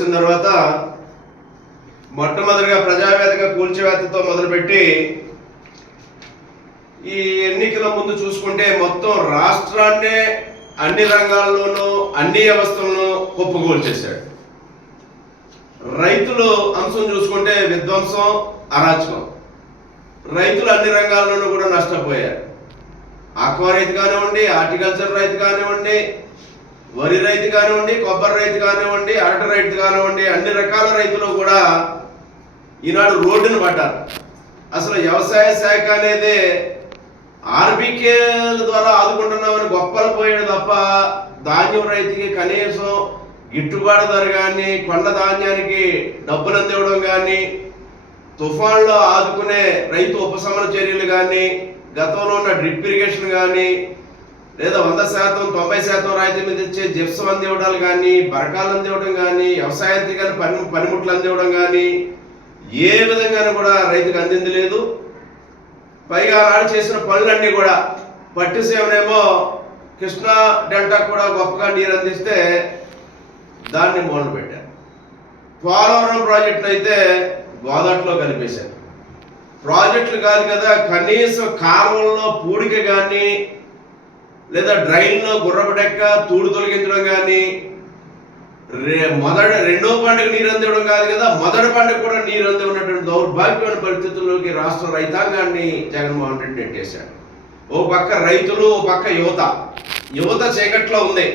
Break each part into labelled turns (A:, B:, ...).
A: వచ్చిన తర్వాత మొట్టమొదటిగా ప్రజావేదిక కూల్చివేతతో మొదలుపెట్టి ఈ ఎన్నికల ముందు చూసుకుంటే మొత్తం రాష్ట్రాన్నే అన్ని రంగాల్లోనూ అన్ని వ్యవస్థలను కుప్పకూల్చేశాడు. రైతులు అంశం చూసుకుంటే విధ్వంసం అరాచకం. రైతులు అన్ని రంగాల్లోనూ కూడా నష్టపోయారు. ఆక్వా రైతు కానివ్వండి హార్టికల్చర్ రైతు కానివ్వండి వరి రైతు కానివ్వండి కొబ్బరి రైతు కానివ్వండి అరటి రైతు కానివ్వండి అన్ని రకాల రైతులు కూడా ఈనాడు రోడ్డును పడ్డారు. అసలు వ్యవసాయ శాఖ అనేది ఆర్బీకేల ద్వారా ఆదుకుంటున్నామని గొప్పలు పోయాడు తప్ప ధాన్యం రైతుకి కనీసం గిట్టుబాటు ధర కానీ కొండ ధాన్యానికి డబ్బులు అందివ్వడం కానీ తుఫాన్లో ఆదుకునే రైతు ఉపశమన చర్యలు కానీ గతంలో ఉన్న డ్రిప్ ఇరిగేషన్ కానీ లేదా వంద శాతం తొంభై శాతం రాయితీ మీద ఇచ్చే జిప్సం అందివ్వడాలు కానీ బరకాలు అందివ్వడం కానీ వ్యవసాయానికి కానీ పని పనిముట్లు అందివ్వడం కానీ ఏ విధంగానూ కూడా రైతుకు అందింది లేదు. పైగా ఆడు చేసిన పనులన్నీ కూడా పట్టిసీమనేమో కృష్ణా డెల్టా కూడా గొప్పగా నీరు అందిస్తే దాన్ని మొదలు పెట్టారు పోలవరం ప్రాజెక్ట్ అయితే గోదాట్లో కలిపేశారు. ప్రాజెక్టులు కాదు కదా కనీసం కాలువల్లో పూడిక కానీ లేదా డ్రైన్లో గుర్రపు డెక్క తూడు తొలగించడం కానీ మొదటి రెండో పండుగ నీరు అందివ్వడం కాదు కదా మొదటి పండుగ కూడా నీరు అందివ్వనటువంటి దౌర్భాగ్యమైన పరిస్థితుల్లోకి రాష్ట్ర రైతాంగాన్ని జగన్మోహన్ రెడ్డి నెట్టేశాడు. ఓ పక్క రైతులు ఓ పక్క యువత. యువత చీకట్లో ఉంది.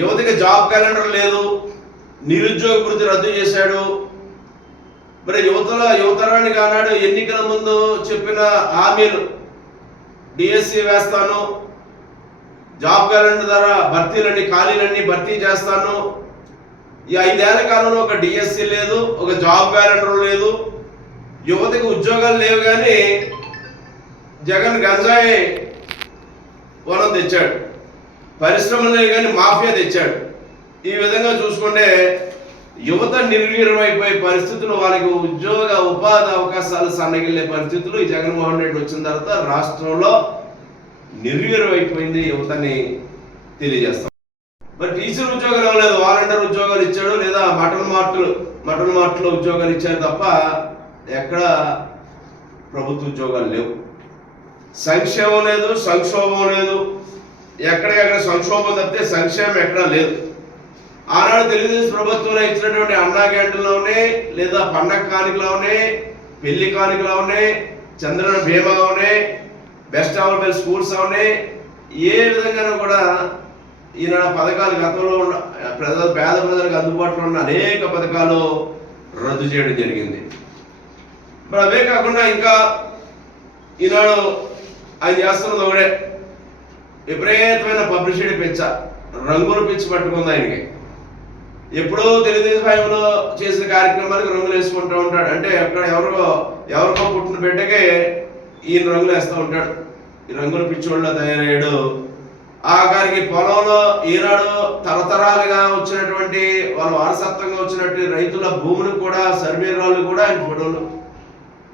A: యువతకి జాబ్ క్యాలెండర్ లేదు. నిరుద్యోగ వృత్తి రద్దు చేశాడు. మరి యువతలో యువతరానికి ఆనాడు ఎన్నికల ముందు చెప్పిన హామీలు. డిఎస్సి వేస్తాను. జాబ్ క్యాలెండర్ ద్వారా భర్తీలన్నీ ఖాళీలన్నీ భర్తీ చేస్తాను. ఈ ఐదేళ్ళ కాలంలో ఒక డిఎస్సి లేదు ఒక జాబ్ క్యాలెండర్ లేదు. యువతకి ఉద్యోగాలు లేవు కానీ జగన్ గంజాయి వనం తెచ్చాడు. పరిశ్రమలు లేవు కానీ మాఫియా తెచ్చాడు. ఈ విధంగా చూసుకుంటే యువత నిర్వీర్యమైపోయే పరిస్థితులు వాళ్ళకి ఉద్యోగ ఉపాధి అవకాశాలు సన్నగిల్లే పరిస్థితులు ఈ జగన్మోహన్ రెడ్డి వచ్చిన తర్వాత రాష్ట్రంలో నిర్వీర్యమైపోయింది యువతని తెలియజేస్తాం. మరి టీచర్ ఉద్యోగాలు ఇవ్వలేదు వాలంటీర్ ఉద్యోగాలు ఇచ్చాడు లేదా మటన్ మార్టులు మటన్ మార్టులో ఉద్యోగాలు ఇచ్చారు తప్ప ఎక్కడ ప్రభుత్వ ఉద్యోగాలు లేవు. సంక్షేమం లేదు సంక్షోభం లేదు. ఎక్కడికక్కడ సంక్షోభం తప్పితే సంక్షేమం ఎక్కడా లేదు. ఆనాడు తెలుగుదేశం ప్రభుత్వంలో ఇచ్చినటువంటి అన్నా క్యాంటీన్లోనే లేదా పండగ కానుకలోనే పెళ్ళి కానుకలోనే చంద్రన బీమాలోనే బెస్ట్ అవైలబుల్ స్కూల్స్ అవన్నీ ఏ విధంగానూ కూడా ఈనాడు పథకాలు గతంలో ఉన్న ప్రజల పేద ప్రజలకు అందుబాటులో ఉన్న అనేక పథకాలు రద్దు చేయడం జరిగింది. మరి అవే కాకుండా ఇంకా ఈనాడు ఆయన చేస్తున్నది ఒకడే విపరీతమైన పబ్లిసిటీ పిచ్చ రంగులు పిచ్చి పట్టుకుంది ఆయనకి. ఎప్పుడో తెలుగుదేశం హయాంలో చేసిన కార్యక్రమానికి రంగులు వేసుకుంటూ ఉంటాడు. అంటే అక్కడ ఎవరికో ఎవరికో పుట్టిన బిడ్డకే ఈయన రంగులు వేస్తూ ఉంటాడు. ఈ రంగుల పిచ్చోళ్ళ తయారయ్యాడు. ఆఖరికి పొలంలో ఈనాడు తరతరాలుగా వచ్చినటువంటి వాళ్ళ వారసత్వంగా వచ్చినటువంటి రైతుల భూమిని కూడా సర్వేరాలు కూడా ఆయన ఫోటోలు.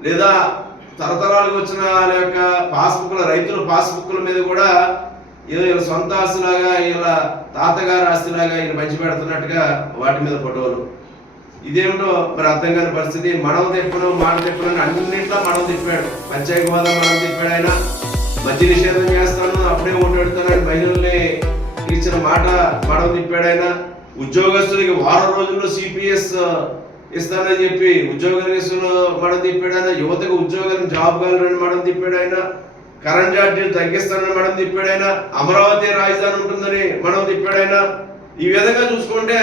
A: లేదా తరతరాలుగా వచ్చిన వాళ్ళ యొక్క పాస్బుక్ల రైతుల పాస్బుక్ల మీద కూడా ఏదో వీళ్ళ సొంత ఆస్తిలాగా వీళ్ళ తాతగారి ఆస్తిలాగా ఈయన పంచి పెడుతున్నట్టుగా వాటి మీద ఫోటోలు. ఇదేమిటో మరి అర్థం కాని పరిస్థితి. మడవ తిప్పను మాట తిప్పను అన్నింటిలో మడవ తిప్పాడు. పంచాయతీ హోదా మడవ తిప్పాడు ఆయన. మద్య నిషేధం చేస్తాను అప్పుడే ఓటు మహిళల్ని ఇచ్చిన మాట మడవ తిప్పాడు ఆయన. ఉద్యోగస్తులకి వారం రోజుల్లో సిపిఎస్ ఇస్తానని చెప్పి ఉద్యోగస్తులు మడవ తిప్పాడు ఆయన. యువతకు ఉద్యోగానికి జాబ్ కావాలని మడవ తిప్పాడు ఆయన. కరెంట్ ఛార్జీలు తగ్గిస్తానని మడవ తిప్పాడు ఆయన. అమరావతి రాజధాని ఉంటుందని మడవ తిప్పాడు ఆయన. ఈ విధంగా చూసుకుంటే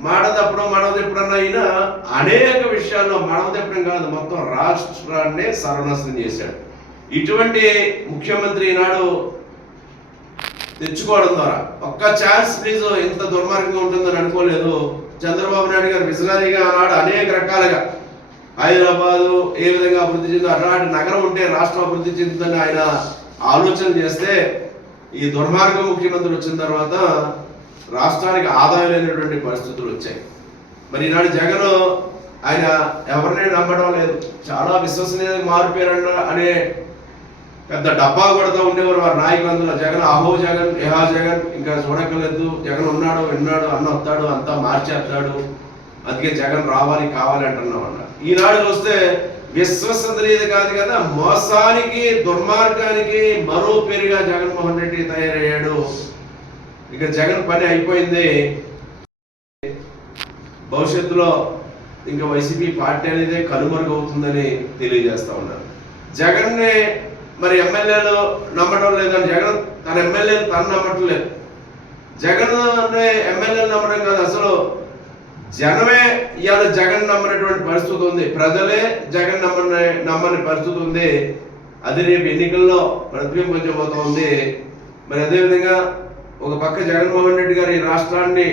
A: మాట తప్పడం మడవ తిప్పడం అనేక విషయాల్లో మడవ కాదు మొత్తం రాష్ట్రాన్ని సర్వనాశనం చేశాడు. ఇటువంటి ముఖ్యమంత్రి ఈనాడు తెచ్చుకోవడం ద్వారా ఒక్క ఛాన్స్ ప్లీజ్ ఇంత దుర్మార్గంగా ఉంటుందని అనుకోలేదు. చంద్రబాబు నాయుడు గారు విజనరీగా ఆనాడు అనేక రకాలుగా హైదరాబాదు ఏ విధంగా అభివృద్ధి చెందో అలాంటి నగరం ఉంటే రాష్ట్రం అభివృద్ధి చెందుతుందని ఆయన ఆలోచన చేస్తే ఈ దుర్మార్గ ముఖ్యమంత్రి వచ్చిన తర్వాత రాష్ట్రానికి ఆదాయం లేనటువంటి పరిస్థితులు వచ్చాయి. మరి ఈనాడు జగన్ ఆయన ఎవరిని నమ్మడం లేదు. చాలా విశ్వసనీయంగా మారిపోయారు అనే పెద్ద డబ్బా కొడుతూ ఉండేవారు వారి నాయకులందరూ. జగన్ అహో జగన్ ఏహా జగన్ ఇంకా చూడక్కర్లేదు. జగన్ ఉన్నాడు విన్నాడు అన్న వస్తాడు అంతా మార్చేస్తాడు. అందుకే జగన్ రావాలి కావాలి అంటున్నాం అన్న. ఈనాడు చూస్తే విశ్వసనీయత కాదు కదా మోసానికి దుర్మార్గానికి మరో పేరుగా జగన్మోహన్ రెడ్డి తయారయ్యాడు. ఇక జగన్ పని అయిపోయింది. భవిష్యత్తులో ఇంకా వైసీపీ పార్టీ అనేది కనుమరుగవుతుందని తెలియజేస్తా ఉన్నారు. జగన్ని మరి ఎమ్మెల్యేలు నమ్మడం లేదని జగన్ తన ఎమ్మెల్యేలు తను నమ్మటం లేదు. జగన్ ఎమ్మెల్యేలు నమ్మడం కాదు. అసలు జనమే ఇవాళ జగన్ నమ్మనటువంటి పరిస్థితి ఉంది. ప్రజలే జగన్ నమ్మని నమ్మని పరిస్థితి ఉంది. అది రేపు ఎన్నికల్లో ప్రతిబింబించబోతోంది. మరి అదేవిధంగా ఒక పక్క జగన్మోహన్ రెడ్డి గారు ఈ రాష్ట్రాన్ని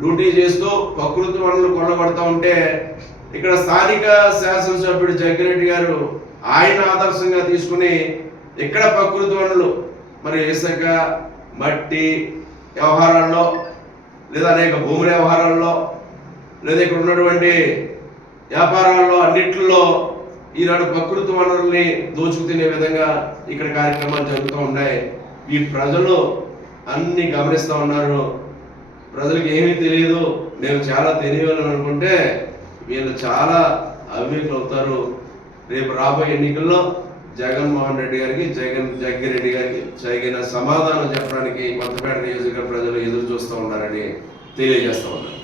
A: లూటీ చేస్తూ ప్రకృతి వనరులు కొనబడుతూ ఉంటే ఇక్కడ స్థానిక శాసనసభ్యుడు జగ్గిరెడ్డి గారు ఆయన ఆదర్శంగా తీసుకుని ఇక్కడ ప్రకృతి వనరులు మరి ఇసుక మట్టి వ్యవహారాల్లో లేదా అనేక భూముల వ్యవహారాల్లో లేదా ఇక్కడ ఉన్నటువంటి వ్యాపారాల్లో అన్నిట్లో ఈనాడు ప్రకృతి వనరుల్ని దోచుకు తినే విధంగా ఇక్కడ కార్యక్రమాలు జరుగుతూ ఉన్నాయి. ఈ ప్రజలు అన్ని గమనిస్తూ ఉన్నారు. ప్రజలకు ఏమీ తెలియదు. మేము చాలా తెలియవాలని అనుకుంటే వీళ్ళు చాలా అవివేకులు అవుతారు. రేపు రాబోయే ఎన్నికల్లో జగన్మోహన్ రెడ్డి గారికి జగన్ జగ్గిరెడ్డి గారికి తగిన సమాధానం చెప్పడానికి కొత్తపేట నియోజకవర్గ ప్రజలు ఎదురు చూస్తూ ఉన్నారని తెలియజేస్తా ఉన్నారు